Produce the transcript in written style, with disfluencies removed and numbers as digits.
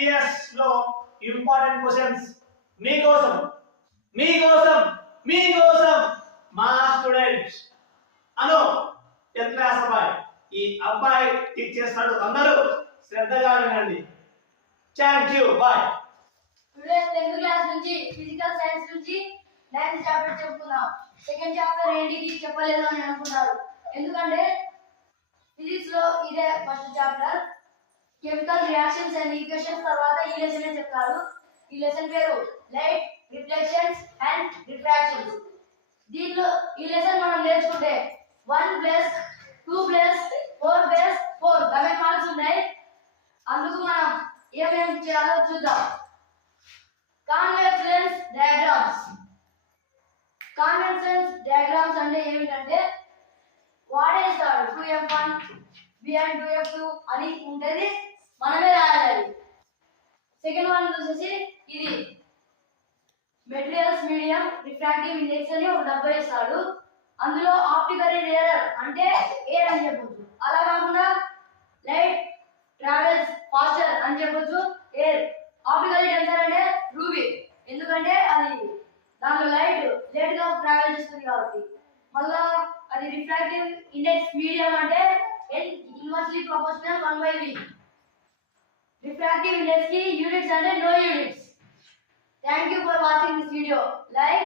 IPS లో important questions మీకోసం మీకోసం మీకోసం మా స్టూడెంట్స్ అను 10th క్లాస్ అబ్బాయి. ఈ అబ్బాయి టీచ్ చేస్తాడు, అందరూ శ్రద్ధగా వినండి. Thank you, bye. Today 10th class నుంచి ఫిజికల్ సైన్స్ నుంచి 9th చాప్టర్ చెప్పుకుందాం. సెకండ్ చాప్టర్ ఏంటికి చెప్పలేదు అని అనుకుంటారు, ఎందుకంటే ఫిజిక్స్ లో ఇదే first chapter. Chemical reactions and equations తర్వాత ఈ లెసన్ చెప్తారు. ఈ లెసన్ పేరు లైట్ రిఫ్లెక్షన్స్ అండ్ రిఫ్రాక్షన్స్. దీంట్లో ఈ లెసన్ మనం నేర్చుకుంటే 1 + 2 + 4 + 4 11 మార్క్స్ ఉన్నాయి. అందుకు మనం ఏమేమి చేయాలో చూద్దాం. Convex lens diagrams. Convex lens diagrams అంటే ఏమిటంటే వాడేస్తాడు 2f1 బిహైండ్ 2f2 అని ఉంటది, మనమే రాయాలి. సెకండ్ వన్ వచ్చేసి ఇది మెటీరియల్స్ మీడియం రిఫ్రాక్టివ్ ఇండెక్స్ అని ఒక డబ్బా ఇస్తాడు. అందులో ఆప్టికల్ రేయర్ అంటే ఎయిర్ అని చెప్పొచ్చు. అలా కాకుండా లైట్ ట్రావెల్స్ ఫాస్టర్ అని చెప్పొచ్చు, ఎయిర్. ఆప్టికల్ డెన్సర్ అంటే రూబీ, ఎందుకంటే అది దాంట్లో లైట్ లేట్ గా ట్రావెల్ చేస్తుంది కాబట్టి. మళ్ళా అది రిఫ్రాక్టివ్ ఇండెక్స్ మీడియం అంటే n inversely proportional 1/v. Refractive index కి యూనిట్స్ అంటే no units. Thank you for watching this video. Like